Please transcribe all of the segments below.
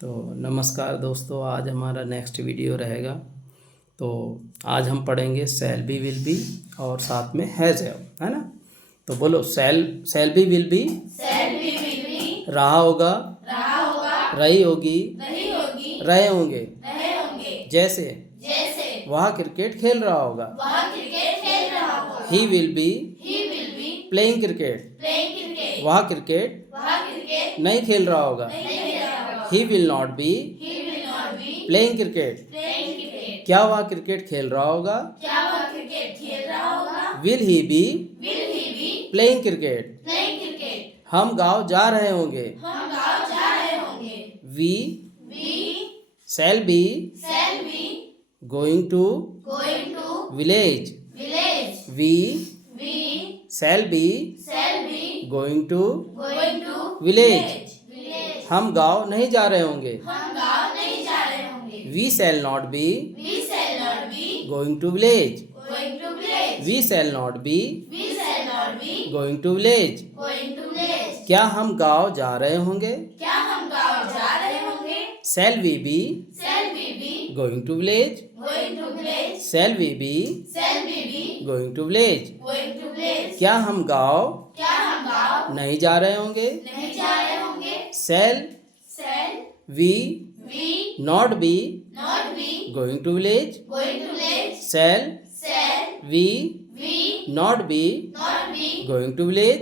तो नमस्कार दोस्तों, आज हमारा नेक्स्ट वीडियो रहेगा। तो आज हम पढ़ेंगे शैल बी विल बी और साथ में हैज़ हैव, है ना। तो बोलो शैल बी विल बी रहा होगा, रही होगी, रहे होंगे। जैसे वह क्रिकेट खेल रहा होगा। He will be playing cricket. वह क्रिकेट नहीं खेल रहा होगा। He will not be playing cricket. क्या वह क्रिकेट खेल रहा होगा। Will he be playing cricket. हम गांव जा रहे होंगे। We shall be going to village. We shall be going to village. हम गांव नहीं जा रहे होंगे। We shall not be going to village. We shall not be going to village. क्या हम गांव जा रहे होंगे। Shall we be going to village. Shall we be going to village. क्या हम गांव नहीं जा रहे होंगे। Shall we not be going to village. Shall we not be going to village.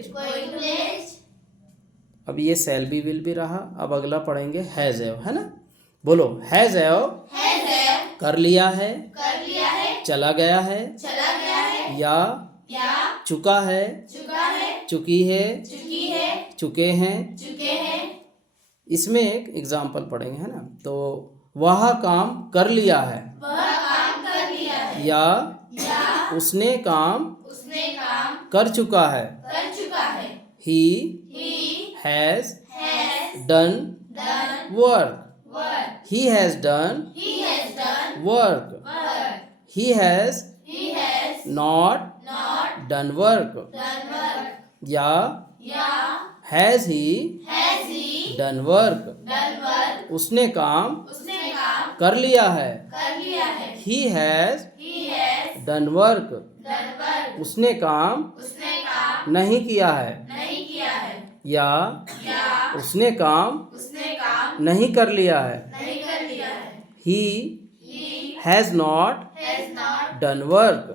अब ये शैल बी विल बी रहा। अब अगला पढ़ेंगे हैज़ हैव, है ना। बोलो हैज़ हैव कर लिया है, चला गया है, या चुका है, चुकी है, चुके हैं। इसमें एक एग्जाम्पल पढ़ेंगे, है ना। तो वह काम कर लिया है, या उसने काम कर चुका है। He has done work. He has done work. He has not done work, या हैज ही डन वर्क। उसने काम कर लिया है। He has done work. उसने काम नहीं किया है, या उसने काम नहीं कर लिया है। He has not done work.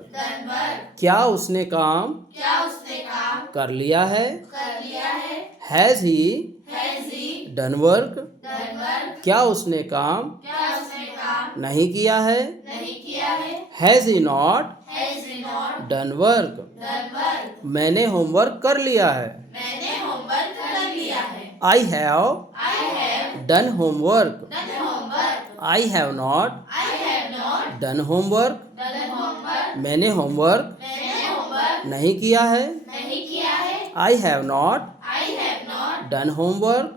क्या उसने काम कर लिया है। Has he done work. क्या उसने काम नहीं किया है। Has he not done work. मैंने होमवर्क कर लिया है। I have done homework. I have not done homework. मैंने होमवर्क नहीं किया है। I have not done homework.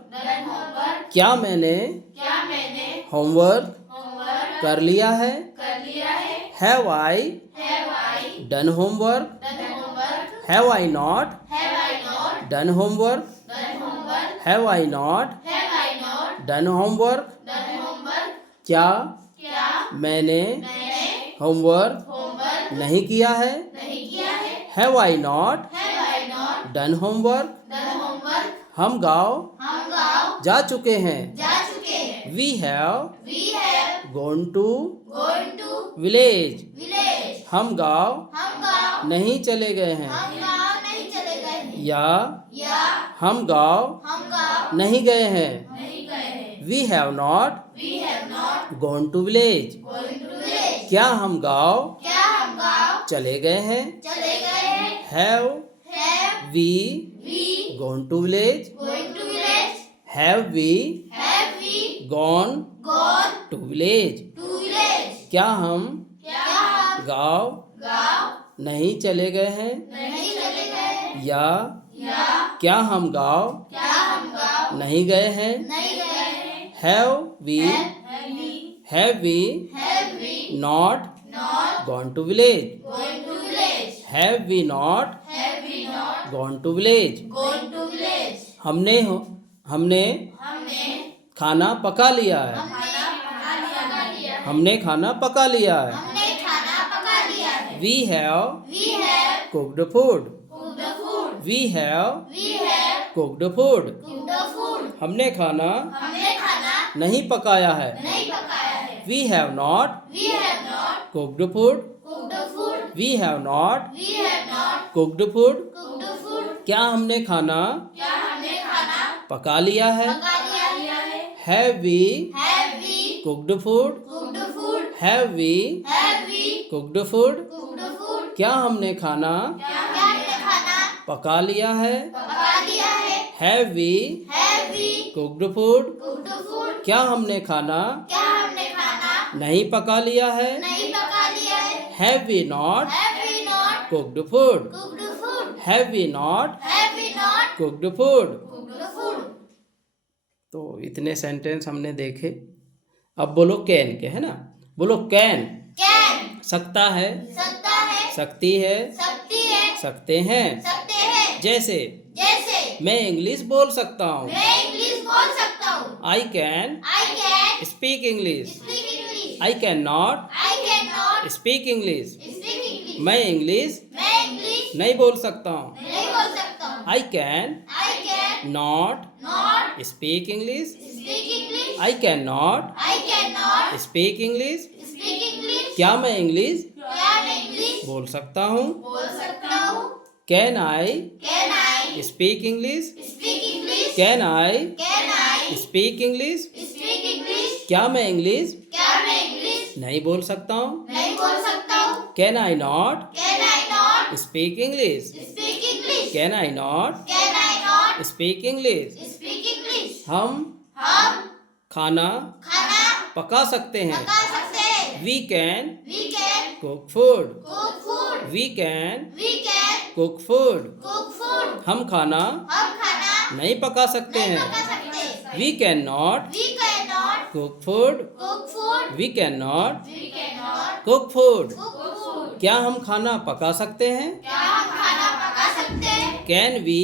क्या मैंने होमवर्क कर लिया है। Have I done homework. Have I not done homework. Have I not done homework. क्या मैंने होमवर्क नहीं किया है। Have I not done homework. हम गांव जा चुके हैं। We have gone to village. हम गांव नहीं चले गए हैं, या हम गांव नहीं गए हैं। We have not gone to village. क्या हम गांव चले गए हैं। Have we gone to village. Have we gone to village. क्या हम गांव नहीं चले गए हैं, या क्या हम गांव नहीं गए हैं। Have we not gone to village. Have we not gone to village. हमने खाना पका लिया है। हमने खाना पका लिया है। We have cooked food. We have cooked food. हमने खाना नहीं पकाया है। We have not cooked food. We have not cooked food. क्या हमने खाना पका लिया है? Have we cooked food? Have we cooked food? क्या हमने खाना पका लिया है? Have we cooked food? क्या हमने खाना नहीं पका लिया है? Have we not cooked food? Have we not cooked food? तो इतने सेंटेंस हमने देखे। अब बोलो कैन के, है ना? बोलो कैन। सकता है, सकती है, सकते हैं। जैसे मैं इंग्लिश बोल सकता हूँ। I can speak English. I can not speak English. मैं इंग्लिश नहीं बोल सकता हूँ। I can not speak English. I can not speak English. क्या मैं इंग्लिश बोल सकता हूँ? Can I speak English? Can I speak English? क्या मैं इंग्लिश नहीं बोल सकता हूँ? Can I not speak English? Can I not speak English? हम खाना पका सकते हैं। We can cook food. We can cook food. हम खाना नहीं पका सकते हैं। We can not cook food. We can not cook food. क्या हम खाना पका सकते हैं? Can we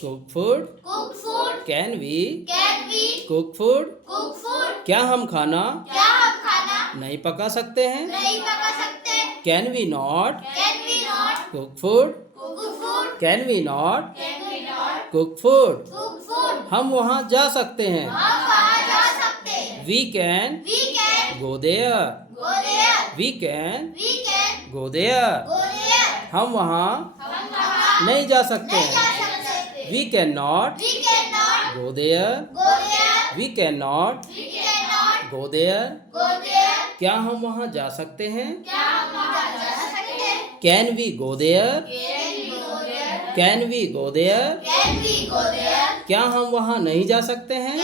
cook food? Can we cook food? क्या हम खाना नहीं पका सकते हैं? Can we not cook food? Can we not cook food? हम वहाँ जा सकते हैं। We can go there. We can go there. हम वहाँ नहीं जा सकते हैं। We can not go there. We can not go there. क्या हम वहाँ जा सकते हैं? Can we go there? Can we go there? क्या हम वहाँ नहीं जा सकते हैं?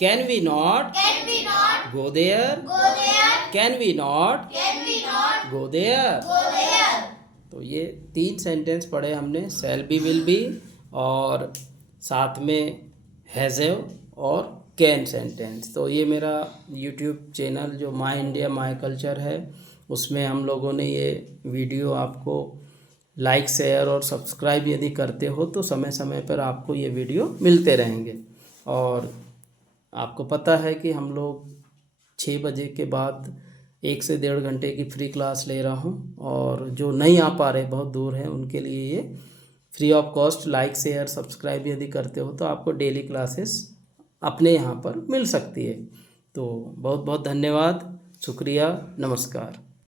Can we not go there? Can we not go there? तो ये 3 सेंटेंस पढ़े हमने, शैल बी, विल बी और साथ में हैज़ और कैन सेंटेंस। तो ये मेरा यूट्यूब चैनल जो माय इंडिया माय कल्चर है, उसमें हम लोगों ने ये वीडियो आपको लाइक, शेयर और सब्सक्राइब यदि करते हो तो समय समय पर आपको ये वीडियो मिलते रहेंगे। और आपको पता है कि हम लोग 6 बजे के बाद 1 से 1.5 घंटे की फ्री क्लास ले रहा हूँ, और जो नहीं आ पा रहे, बहुत दूर हैं, उनके लिए ये free of cost like, share, subscribe यदि करते हो तो आपको डेली क्लासेस अपने यहाँ पर मिल सकती है। तो बहुत बहुत धन्यवाद, शुक्रिया, नमस्कार।